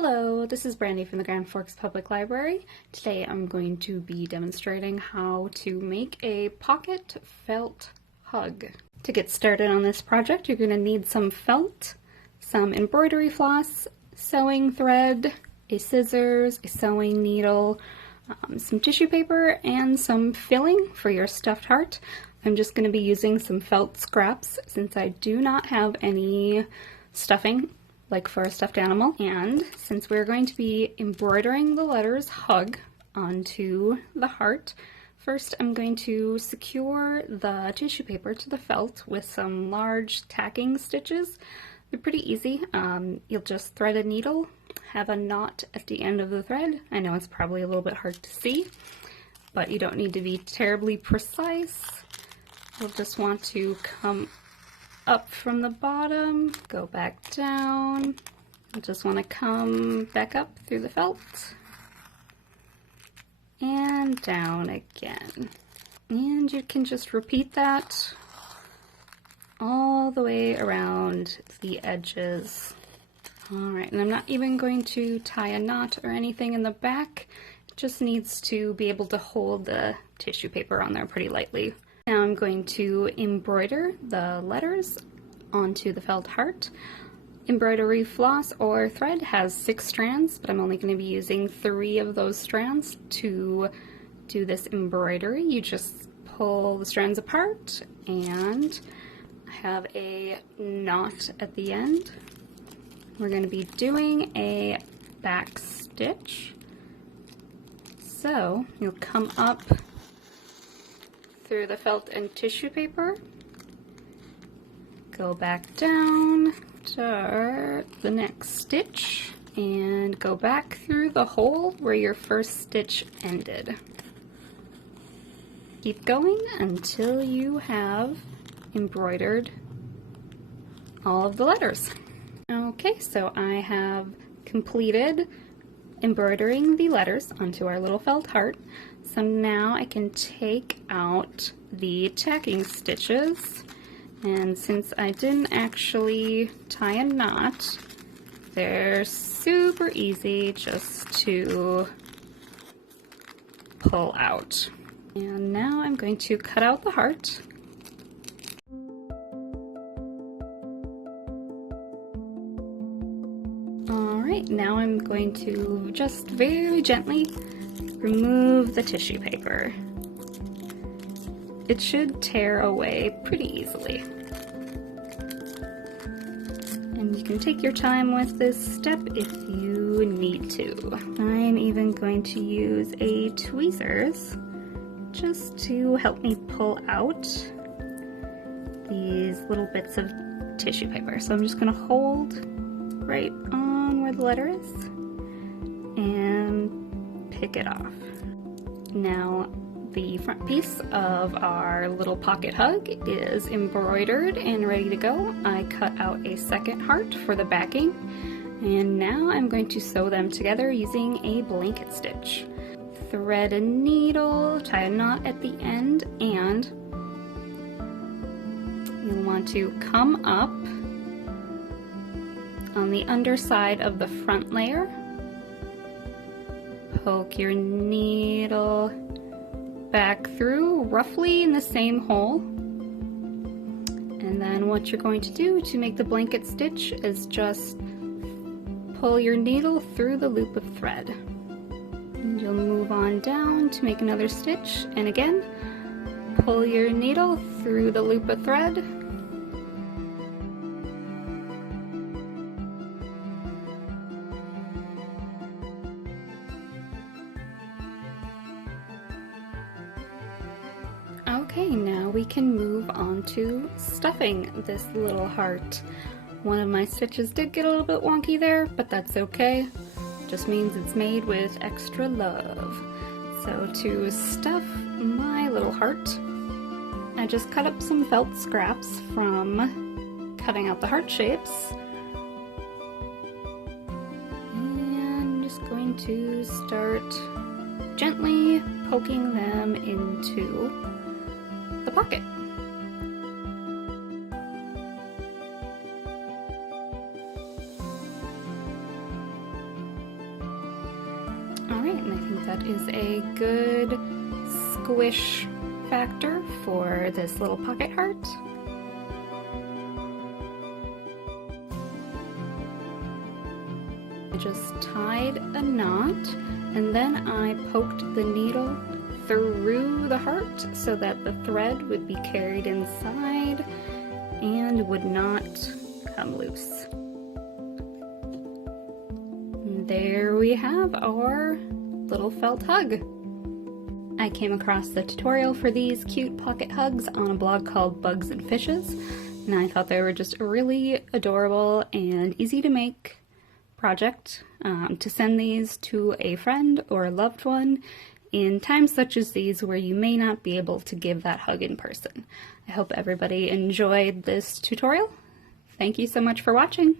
Hello, this is Brandy from the Grand Forks Public Library. Today I'm going to be demonstrating how to make a pocket felt hug. To get started on this project, you're going to need some felt, some embroidery floss, sewing thread, a scissors, a sewing needle, some tissue paper, and some filling for your stuffed heart. I'm just going to be using some felt scraps since I do not have any stuffing like for a stuffed animal. And since we're going to be embroidering the letters hug onto the heart, first I'm going to secure the tissue paper to the felt with some large tacking stitches. They're pretty easy. You'll just thread a needle, have a knot at the end of the thread. I know it's probably a little bit hard to see, but you don't need to be terribly precise. You'll just want to come up from the bottom, go back down. I just want to come back up through the felt and down again. And you can just repeat that all the way around the edges. Alright, and I'm not even going to tie a knot or anything in the back. It just needs to be able to hold the tissue paper on there pretty lightly. Now I'm going to embroider the letters onto the felt heart. Embroidery floss or thread has 6 strands, but I'm only going to be using 3 of those strands to do this embroidery. You just pull the strands apart and have a knot at the end. We're going to be doing a back stitch. So you'll come up through the felt and tissue paper, go back down, start the next stitch, and go back through the hole where your first stitch ended. Keep going until you have embroidered all of the letters. Okay, so I have completed embroidering the letters onto our little felt heart. So now I can take out the tacking stitches, and since I didn't actually tie a knot, they're super easy just to pull out. And now I'm going to cut out the heart. Alright, now I'm going to just very gently remove the tissue paper. It should tear away pretty easily. And you can take your time with this step if you need to. I'm even going to use a tweezers just to help me pull out these little bits of tissue paper. So I'm just going to hold right on where the letter is and pick it off. Now the front piece of our little pocket hug is embroidered and ready to go. I cut out a second heart for the backing, and now I'm going to sew them together using a blanket stitch. Thread a needle, tie a knot at the end, and you'll want to come up on the underside of the front layer, poke your needle back through roughly in the same hole, and then what you're going to do to make the blanket stitch is just pull your needle through the loop of thread, and you'll move on down to make another stitch, and again pull your needle through the loop of thread. Okay, now we can move on to stuffing this little heart. One of my stitches did get a little bit wonky there, but that's okay. Just means it's made with extra love. So to stuff my little heart, I just cut up some felt scraps from cutting out the heart shapes. And I'm just going to start gently poking them into the pocket. Alright, and I think that is a good squish factor for this little pocket heart. I just tied a knot, and then I poked the needle through the heart so that the thread would be carried inside and would not come loose. And there we have our little felt hug. I came across the tutorial for these cute pocket hugs on a blog called Bugs and Fishes, and I thought they were just a really adorable and easy to make project to send these to a friend or a loved one in times such as these where you may not be able to give that hug in person. I hope everybody enjoyed this tutorial. Thank you so much for watching.